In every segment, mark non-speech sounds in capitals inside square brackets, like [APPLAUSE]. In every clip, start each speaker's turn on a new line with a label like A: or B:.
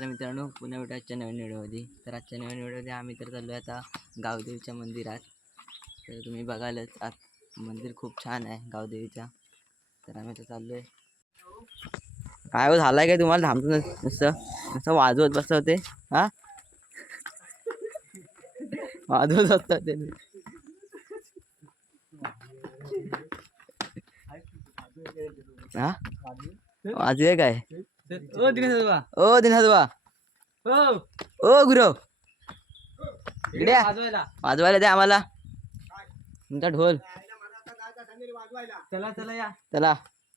A: तर मित्रांनो पुन्हा भेटू आजच्या नवीन व्हिडिओमध्ये. तर आजच्या नवीन व्हिडिओमध्ये आम्ही तर चाललो आहे आता गावदेवीच्या मंदिरात. तर तुम्ही बघालच आत मंदिर खूप छान आहे गावदेवीचा. तर आम्ही तर चाललो आहे काय हो झालं काय तुम्हाला? थांबतो नुसतं. नुसतं वाजवत बसत होते. हा? वाजवत असतात ते हा? वाजवे काय?
B: ओ दिनेश
A: ओ दिनाजोबा
B: ओ
A: ओ गुरव इकडे या.
B: वाजवायला.
A: वाजवायला द्या आम्हाला. तुमचा ढोल.
B: चला चला या.
A: चला.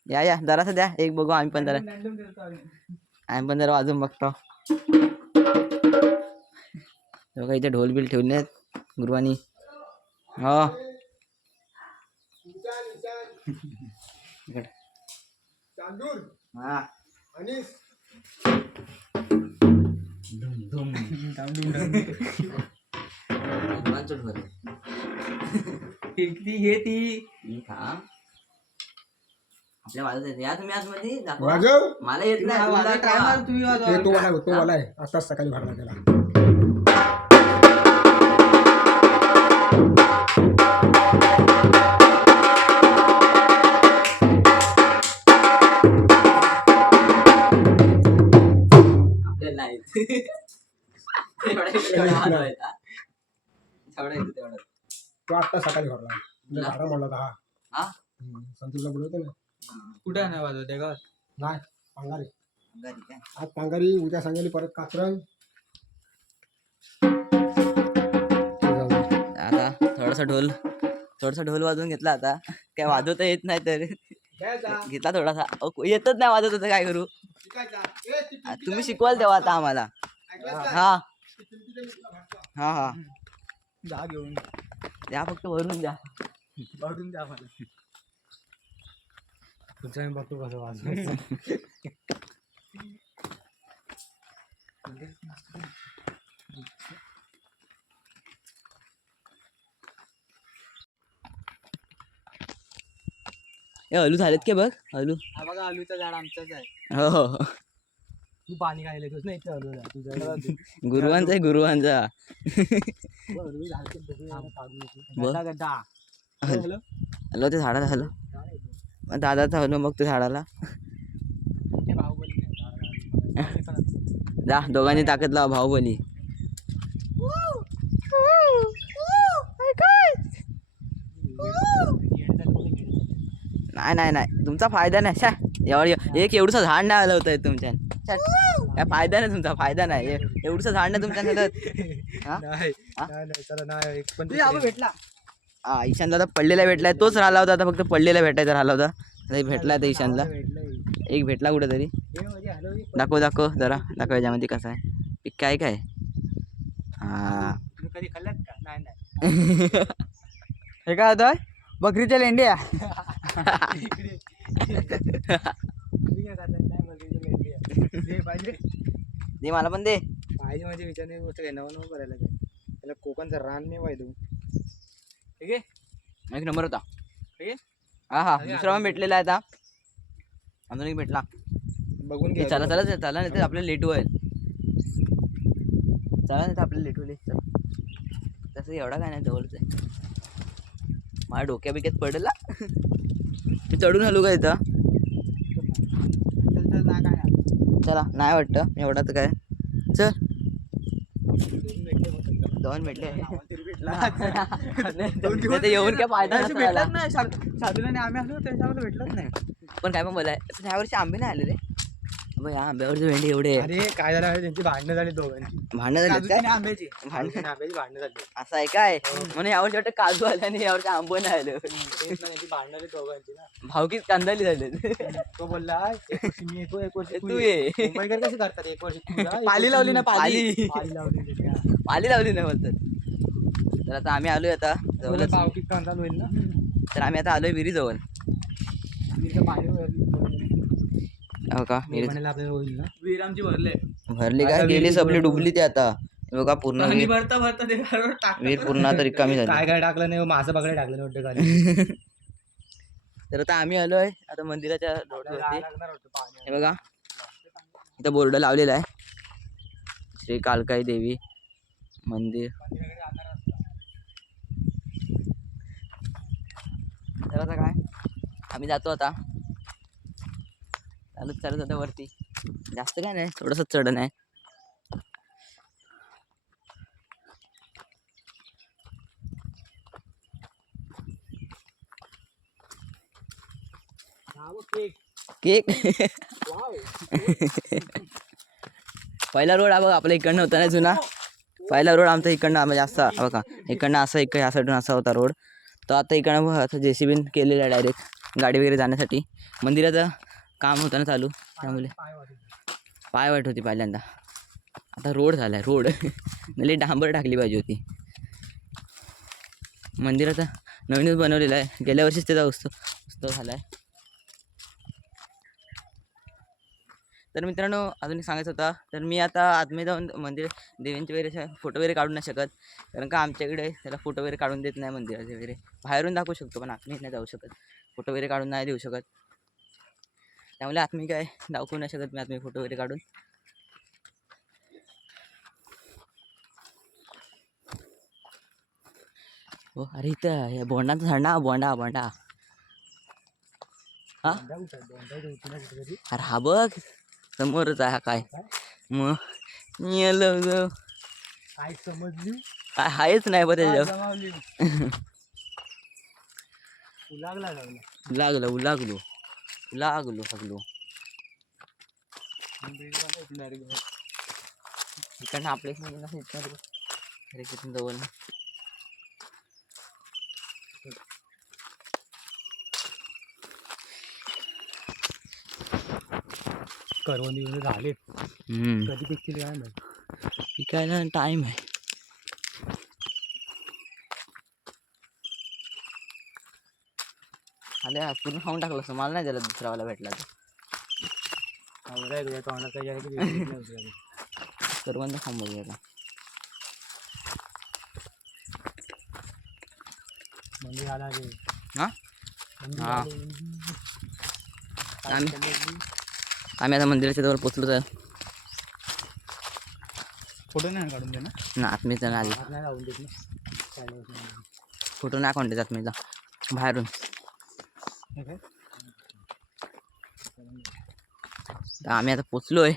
A: या या. जरासा द्या. एक बघू आम्ही पण जरा.
B: आम्ही.
A: पण जरा वाजवून बघतो. बघा इथे ढोल बिल ठेवले आहेत गुरुवानी हो. हा.
B: ती घे ती.
A: मी थांब. आपल्या वाजत या तुम्ही आतमध्ये. दाखवा.
C: वाजव.
A: मला येत नाही. तुम्ही
B: वाजवा,
A: दाखवा.
B: try मार तुम्ही वाजवा.
C: ते तो वाला आहे, तो वाला आहे. आताच सकाळी भरला त्याला.
A: तेवढा. [LAUGHS]
C: तो आता सकाळी भरला तुला झाडा म्हणला होता हा?
A: हा?
C: हम्म, संतोषला बोलवतो ना.
B: कुठे नाही वाजवत
C: नाही पांगारी? आज पांगारी उद्या सांगली परत कात्रंग
A: आता थोडासा ढोल थोडासा ढोल वाजवून घेतला आता. काय वाजवता येत नाही तर. घेतला थोडासा. येतच नाही वाजवत तर काय करू? तुम्ही शिकवाल तेव्हा आता आम्हाला. हा. हा हा.
B: जा घेऊन.
A: द्या फक्त भरून द्या.
B: वाढून द्या मला. तुमचं मी बघतो कसं वाजवायचं [LAUGHS]
A: ए अलू झालेत के बघ अलू
B: हा बघा आलूचं झाड आमचंच आहे.
A: हो हो.
B: तू पाणी खायला तूच नाही इथे तुझ्या
A: गुरुवांचा आहे गुरुवांचा. बघ.
B: गड्डा
A: हॅलो. हॅलो ते झाडाला हॅलो. मग दादाचा हॅलो मग ते झाडाला.
B: ते
A: जा दोघांनी ताकद लावा भाऊबली. नाही नाही नाही. तुमचा फायदा नाही. शा एवढं एक एवढंसं झाड नाही आलं होतं तुमच्या काय फायदा नाही तुमचा फायदा नाही. एवढंसं झाड नाही तुमच्या हातात. [LAUGHS] हा?
B: नाही.
A: हा?
B: नाही नाही, चला नाही एक पण
A: तू यावं भेटला. हा ईशानला आता पडलेला भेटलाय. तोच राहिला होता आता फक्त पडलेला भेटायचा राहिला होता. भेटला आता ईशानला. एक भेटला कुठं तरी
B: हे म्हणजे हे
A: दाखव दाखव जरा. दाखव याच्यामध्ये कसं आहे. पीक काय काय? हा.
B: तुम्ही कधी खाल्लात का? नाही नाही. [LAUGHS]
A: हे काय होतं बकरीच्या लेंड्या?
B: नाही. दे पाहिजे
A: दे मला पण दे.
B: पाहिजे म्हणजे विचारणे गोष्ट काय नवं नवं करायला काय? त्याला कोकणचं रान नाही पाहिजे ठीक आहे?
A: एक नंबर होता.
B: ठीक आहे?
A: हा हा. दुसरा पण भेटलेला आहे आता. अजून एक भेटला.
B: बघून घ्या
A: चला चला चला नाही तर आपल्याला लेट होईल चला नाही तर आपल्याला लेट होईल चला. तसं एवढा काय नाही जवळच आहे. माझ्या डोक्या बिक्यात पडेल. मी चढून आलो का इथं?
B: चल, नाही काय.
A: चला नाही वाटतं. एवढा तर काय. चल.
B: दोन भेटले
A: येऊन काय फायदा.
B: भेटलाच नाही. आणि आम्ही असलो त्याच्यामध्ये भेटलाच नाही.
A: पण काय पण बोलाय. ह्या वर्षी आंबे नाही आले बघ या आंब्यावरचे भेंडी एवढे
B: अरे काय झालं? त्यांची भांडणं झाली दोघांची.
A: भांडणं झाली. काय?
B: आंब्याची.
A: भांडणं?
B: आंब्याची भांडणं झाली.
A: असं आहे काय? म्हणून यावर्षी वाटतं काजू आले आणि यावर्षी आंबो नाही आलं.
B: ना, भांडणं झाली दोघांची ना.
A: भावकीत कांदाली झाले.
B: तो बोलला एक वर्षी मी येतो एक वर्षी
A: तू ये.
B: मुंबईकर कसे करतात? एक वर्षी
A: पाली लावली. ना, पाली.
B: पाली. लावली हा.
A: पाली लावली नाही बोलतात तर आता आम्ही आलोय आता
B: तुला
A: जवळच.
B: पावकीत कांदा होईल ना?
A: तर आम्ही आता आलोय विहिरी जवळ
B: पाणी.
A: हो का? विहीर
B: आमची भरले.
A: भरली काय? गेली
B: जवळ-
A: डुबली ती आता. हे बघा पूर्ण विहीर
B: भरता भरता ते
A: पूर्ण आता रिकामी झाली.
B: काय काय टाकलं नाही मासं बघायला टाकलं नाही [LAUGHS]
A: तर आता आम्ही आलोय आता मंदिराच्या
B: आपल्याला
A: रोडवरती.
B: लागणार होतं पाणी.
A: हे बघा. इथं बोर्ड लावलेला आहे. श्री कालकाई देवी मंदिर. तर आता काय? आम्ही जातो आता. चालत चालत आता वरती. जास्त काय नाही थोडंसं चढण आहे केक. पहिला रोड हा बघ आपल्या इकडनं होता ना जुना? पहिला रोड आमचा इकडनं म्हणजे असा बघा. इकडनं असा इकडे ह्या साईडून असा होता रोड. तो आता इकडनं बघा आता जे केलेला आहे डायरेक्ट गाडी वगैरे जाण्यासाठी. मंदिराचं काम होतं ना चालू त्यामुळे. पाय वाट होती पहिल्यांदा. आता रोड झाला आहे रोड. [LAUGHS] म्हणजे डांबर टाकली पाहिजे होती. मंदिर आता नवीनच बनवलेलं आहे. गेल्या वर्षीच त्याचा उत्सव उत्सव झाला आहे तर मित्रांनो अजून एक सांगायचं होता. तर मी आता आतमध्ये जाऊन मंदिर देवींचे वगैरे फोटो वगैरे काढू नाही शकत. कारण का आमच्याकडे त्याला फोटो वगैरे काढून देत नाही मंदिराचे वगैरे. बाहेरून दाखवू शकतो पण आतमध्ये नाही जाऊ शकत. फोटो वगैरे काढून नाही देऊ शकत. त्यामुळे आतमी काय दाखवू नाही शकत मी आतमी फोटो वगैरे काढून. हो अरे इथं हे बोंडाचं झाड ना बोंडा बोंडा. हा? अरे हा बघ. समोरच आहे हा काय. मग येलं.
B: काय समजली
A: काय आहेच नाही बरं त्याच्यावर.
B: लागला लागला
A: लागलो उलागलो. लागलो सगलो इकडनं आपल्या अरे किती जवळ
B: करवंदी झाले कधी पिकतील काय माहिती
A: पिकायला टाईम आहे. आले हा, पूर्ण खाऊन टाकलं असं मला नाही दिला दुसरावाला भेटला तर.
B: की.
A: सर्वांना खाऊन बघूया
B: आला
A: हा? हा.
B: आले. काय
A: आम्ही- आता मंदिराच्या जवळ पोचलो तर.
B: फोटो नाही काढून दे ना
A: आत्मीचा आले.
B: नाही लावून देत ना. चालेल.
A: फोटो नाही कोणते आत्मीचा बाहेरून? तर आम्ही आता पोचलोय.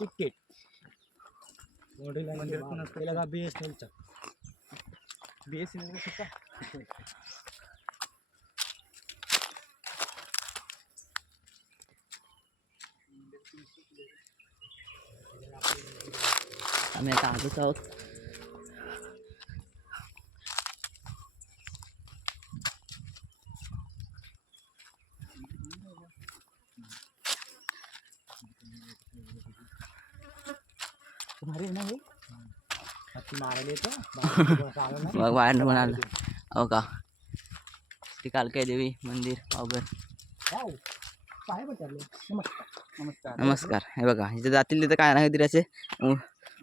B: तिकीट मंदिर पण त्याला बी एस एनचा बी एस एन
A: आम्ही आता आलोच आहोत.
B: भारी आहे ना हे
A: मग बाहेर पण आलं. हो का? ती कालकाय देवी? मंदिर अवघड
B: नमस्कार नमस्कार.
A: नमस्कार. हे बघा इथे जातील तिथं काय ना काहीतरी असे उ-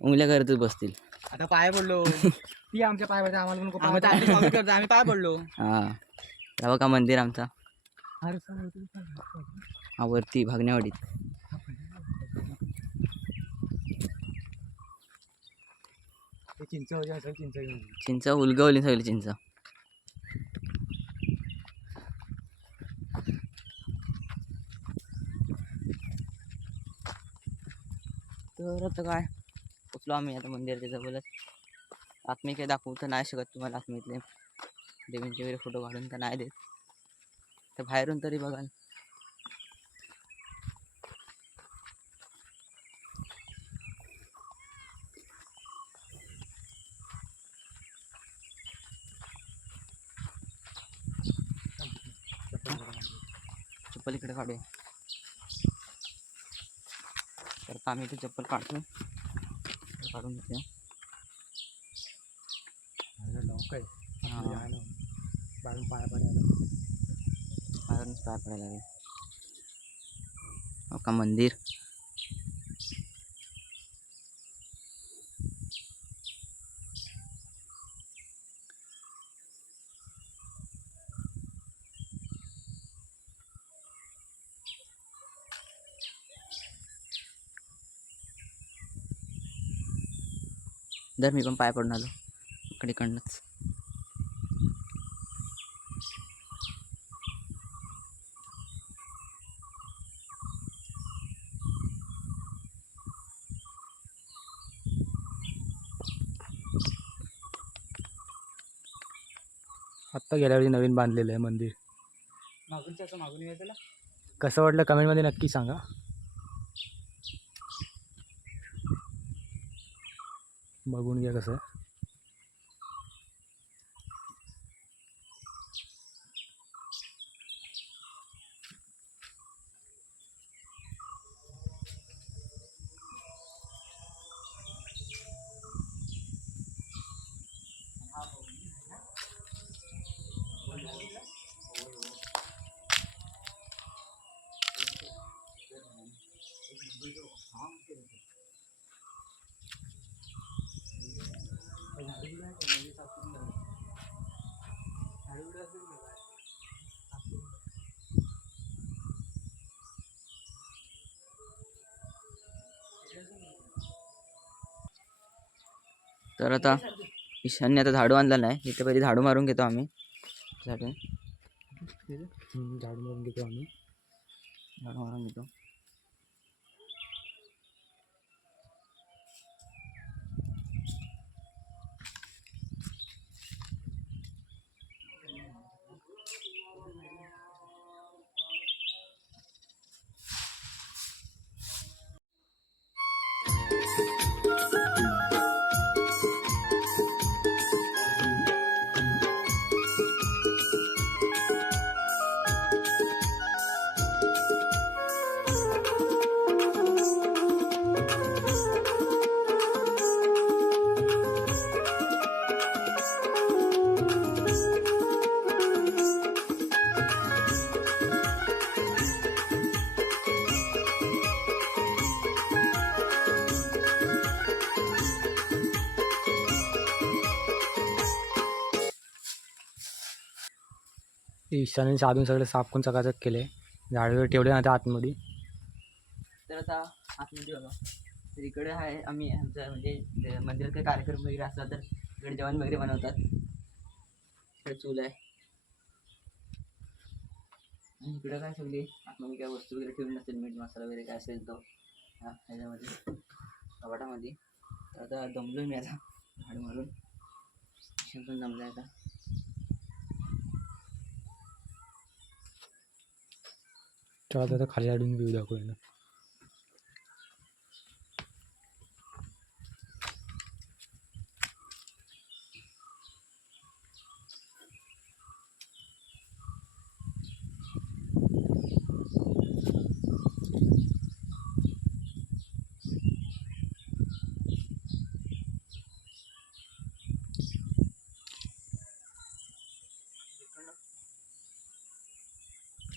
A: उंगल्या करतच बसतील.
B: आता पाय पडलो. [LAUGHS] ती आमच्या पाय पडते आम्हाला पण आम्ही पाय पडलो.
A: हां. बघा मंदिर आमचा. हा वरती भागण्यावाडीत.
B: चिंच असेल चिंच घेऊन
A: चिंच उलगवली सगळी चिंच तर आता काय? पोचलो आम्ही आता मंदिराच्या जवळच. आत्मी काही दाखवू तर नाही शकत तुम्हाला आत्मीतले देवींचे वगैरे फोटो काढून तर नाही देत. तर बाहेरून तरी बघाल. चप्पल इकडे काढूया तर आता आम्ही इथे चप्पल काढतो काढून घेते
B: अरे लोक आहे.
A: हां.
B: लहान. बाहेरून पाय पडायला
A: बाहेरूनच पाय पडायला लागेल. हो का मंदिर. दर मी पण पाय पडून आलो. इकडे
C: आत्ता गेल्या वेळी नवीन बांधलेलं आहे मंदिर.
B: मागून
C: कसं वाटलं कमेंटमध्ये नक्की सांगा. बघून घ्या कसं आहे.
A: तर आता ईशान्य आता झाडू आणलं नाही. इथे पहिले झाडू मारून घेतो आम्ही. झाडू
C: झाडू मारून घेतो आम्ही.
A: झाडू मारून घेतो.
C: ईशाने साधून सगळे साफ करून चकाचक केले. वगैरे ठेवले ना त्या आतमध्ये.
A: तर आता आतमध्ये बघा तर इकडे आहे आम्ही आमचं म्हणजे मंदिरात काही कार्यक्रम वगैरे असला तर इकडे जेवण वगैरे बनवतात. इकडे चूल आहे. आणि इकडे काय सगळी आतमध्ये काय वस्तू वगैरे ठेवून नसेल मीठ मसाला वगैरे काय असेल तो. हा ह्याच्यामध्ये कपाटामध्ये. तर आता दमलो मी आता झाड मारून. शिंपून पण आता.
C: चला आता खाली झाडून व्ह्यू दाखवूया ना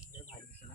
A: लय भारी दिसलं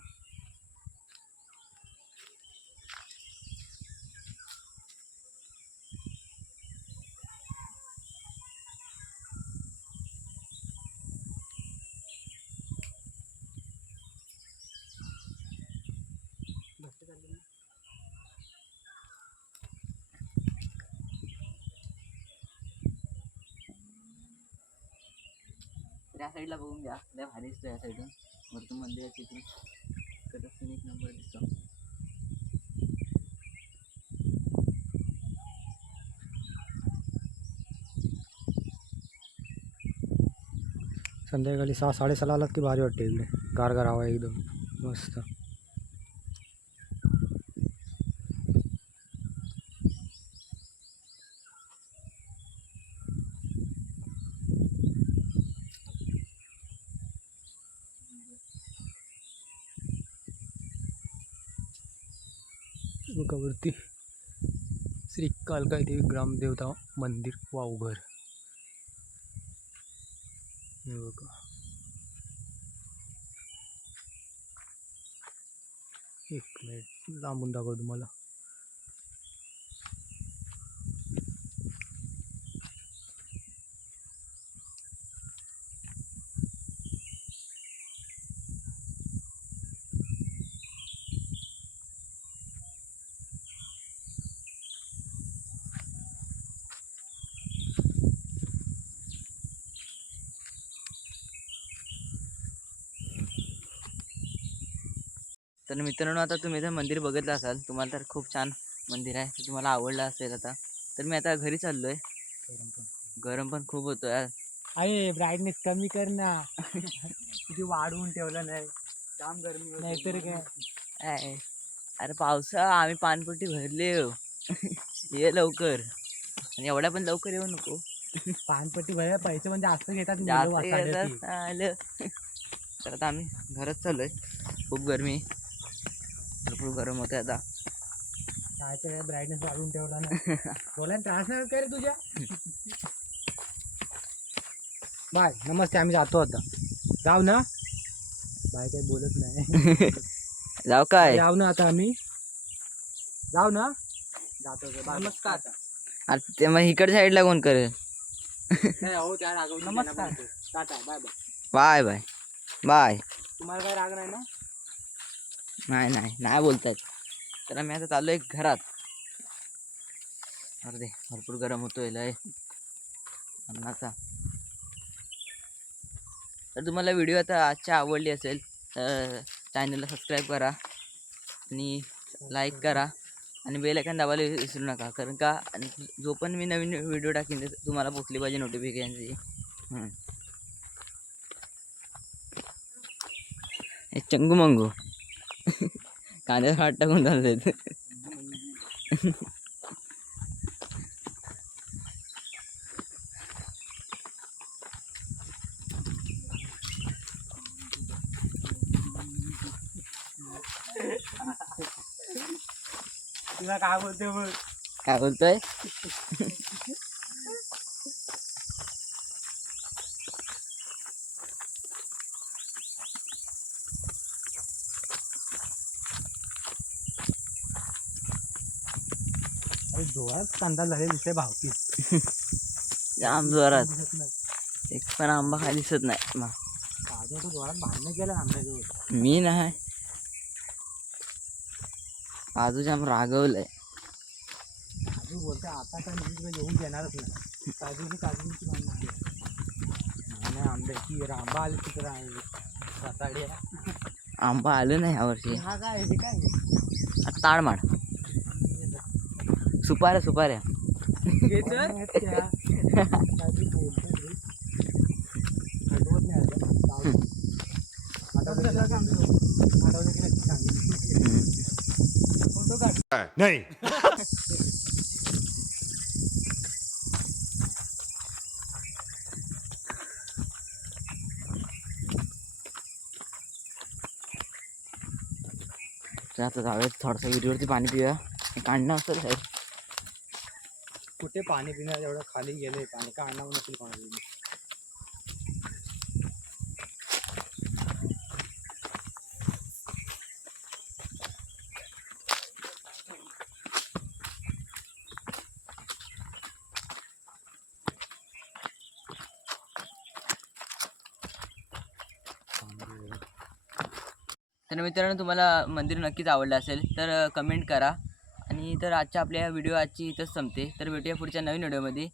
A: त्या या साईडला बघून घ्या. लय भारी दिसतो या साईडून वरतून मंदिर इथून इकडं सीन एक नंबर दिसतो.
C: संध्याकाळी सहा साडेसहाला आलात की भारी वाटते इकडे. गारगार हवा आहे एकदम. मस्त. श्री कालकाई देवी ग्रामदेवता मंदिर. वावघर एक मिनिट लांबून दाखव तुम्हाला.
A: तर मित्रांनो आता तुम्ही जर मंदिर बघितलं असाल तुम्हाला तर खूप छान मंदिर आहे तर तुम्हाला आवडलं असेल आता. तर मी आता घरी चाललो आहे गरम पण खूप होतो यार
C: अरे ब्राईटनेस कमी कर ना. [LAUGHS] किती वाढवून ठेवलं नाही. जाम गरमी नाहीतर काय?
A: काय अरे पावसा आम्ही पानपट्टी भरली हो. [LAUGHS] ये लवकर. आणि एवढ्या पण लवकर येऊ नको.
C: पानपट्टी भरायला पैसे पण जास्त घेतात
A: जास्त. आलं. तर आता आम्ही घरच चाललोय. खूप गरमी. भरपूर गरम होते आता.
C: काय ब्राईटनेस वाढवून ठेवला ना बोला त्रास नाही काय रे तुझ्या? बाय नमस्ते आम्ही जातो आता. जाऊ ना? बाय काही बोलत नाही. [LAUGHS]
A: जाऊ काय?
C: जाऊ ना आता आम्ही. जाऊ ना? जातो नमस्कार.
A: आता ते मग इकडच्या साईडला कोण करेल?
C: हो नमस्कार. Tata bye
A: bye.
C: Bye
A: bye. Bye.
C: तुम्हाला काय राग नाही ना?
A: नाही नाही नाही बोलतायत. तर आम्ही आता चाललोय घरात. अरे भरपूर गरम होतोय लय. अन्नाचा. तर तुम्हाला व्हिडिओ आता आजच्या आवडली असेल तर चॅनलला सबस्क्राईब करा आणि लाईक करा आणि बेल आयकॉन दाबायला विसरू नका कारण का आणि जो पण मी नवीन व्हिडिओ टाकीन ते तुम्हाला पोचली पाहिजे नोटिफिकेशनची चंगू मंगू. कांद्याचा हात टाकून चाललेत
C: तुला काय बोलते बघ?
A: काय बोलतोय?
C: डोळ्यात कांदा झाले दिसते भावकी. [LAUGHS]
A: जाम जोरात. एक पण आंबा खाली दिसत नाही. मा-
C: काजू तो डोळ्यात भांडणं केलं आंब्याजवळ.
A: मी नाही. आजू जाम रागवलंय.
C: काजू बोलते आता काय मी तुला येऊन देणारच नाही. काजूची काजूची. नाही, नाही आंब्याची आंबा आली तिकडं आहे.
A: आंबा आलं नाही यावर्षी.
C: हा काय हे काय?
A: आता ताडमाड सुपाऱ्या सुपाऱ्या.
C: नाही. आता.
A: जाऊयात. थोडंसं विहिरीवरती पाणी पिऊया. काढणं असेल साहेब?
C: कुठे पाणी पिण्या एवढं खाली गेले पाणी का आणणार नसेल कोणाला
A: तर मित्रांनो तुम्हाला मंदिर नक्कीच आवडलं असेल तर कमेंट करा. आणि तर आजच्या आपल्या व्हिडिओ आजची इथंच संपते. तर भेटूया पुढच्या नवीन व्हिडिओमध्ये.